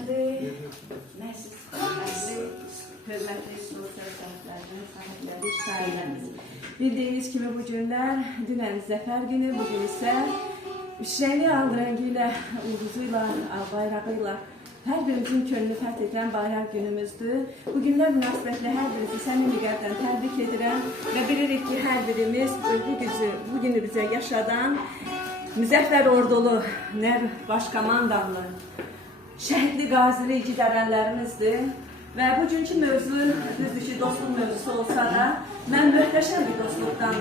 Hörmətli məclis, hörmətli sosial səhiflərimiz, sahibləri, şairlərimiz. Bildiyiniz kimi bu günlər dünən Zəfər günü, bugün isə şirəli al rəngi ilə, ulduzuyla, bayrağıyla hər birimizin könlünü fəth edən bayraq günümüzdür. Bu günlər münasibətilə hər birimizi səmimi qəlbdən təbrik edirəm və bilirik ki, hər birimiz bu günü bizə yaşadan Müzəffər Ordulu, Nər Başkomandanlı, şəhidli qazili igidərənlərimizdir və bugünkü mövzu, düzdür ki, dostluq mövzusu olsa da, mən möhtəşəm bir dostluqdan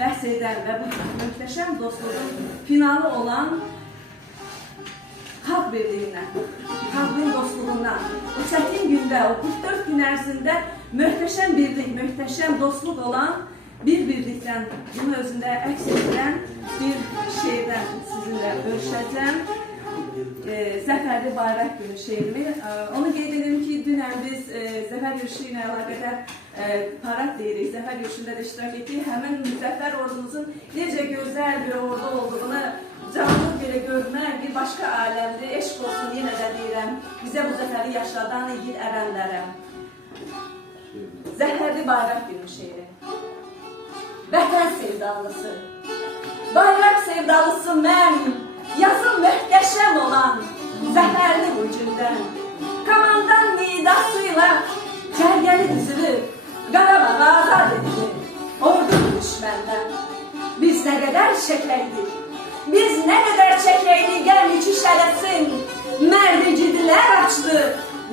bəhs edən və bu möhtəşəm dostluğun finalı olan xalq birliyindən, xalqın dostluğundan, o çətin gündə, o 44 gün ərzində möhtəşəm birlik, möhtəşəm dostluq olan bir birlikdən, bunu özündə əks edən bir şeirdən sizinlə bölüşəcəm. Zəfərli Bayraq günü şeirimi. Onu qeyd edim ki, dünən biz Zəfər yürüyüşü ilə əlaqədar parad deyirik. Zəfər yürüyüşündə də iştirak etdik. Həmin Müzəffər ordumuzun necə gözəl bir ordu olduğunu canlı belə görmək bir başqa aləmdir. Eşq olsun yenə də deyirəm, bizə bu zəfəri yaşadan igid ərənlərə. Zəfərli Bayraq günü şeiri. Vətən sevdalısı, bayraq sevdalısı mən, yazım möhtəşəm olan zəfərli bu gündən. Komandan nidasıyla cərgəli düzülür, Qarabağ azad edilir, ordu düşməndən. Biz nə qədər çəkəydik, biz nə qədər çəkəydik, gəl iki şələsin, mərd igidlər açdı,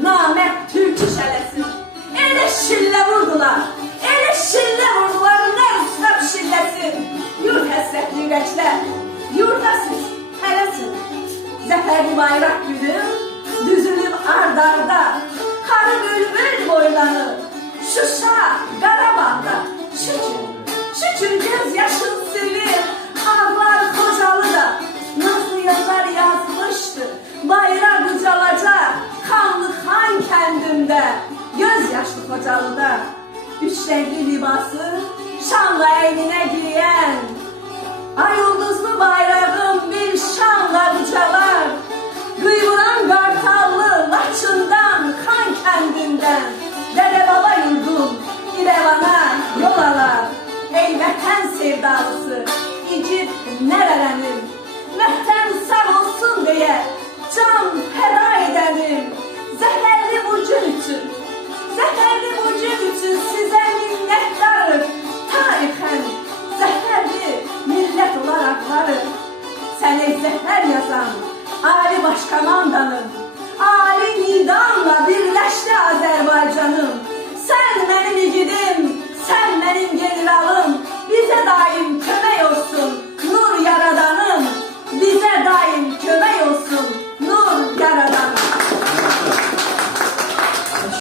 namərd türkü şələsin. Elə şillə vurdular, elə şillə vurdular, nə ustab şilləsin. Yurt həsrətli ürəklər, yurdasız, hələsin. Zəfərli bayraq günü düzülüb ard-arda, qarı bülbül boylanır, Şuşa, Qarabağda. Şükür göz yaşın silir, ağlar Xocalı da. Nazlı yazlar yazmışdı, bayraq ucalacaq, Xanlı Xan kəndində, göz yaşlı Xocalıda. Üç rəngli libası şanla əyninə giyən, ay ulduzlu bayrağım bir şanla ucalar, Qıyılan Qartallı Laçından, Xan kəndindən, Dədə-baba yurdum İrəvana yol alar. Ey vətən sevdalısı, igid nərələnim, vətən sağ olsun deyə can fəda edənim. Zəfərli bu gün üçün, zəfərli bu gün üçün sizə minnətdarım. Tarixən zəfərli millət olaraq varım. Sənə zəfər yazan Ali Başkomandanım, Ali nidamla birləşdi Azərbaycanım.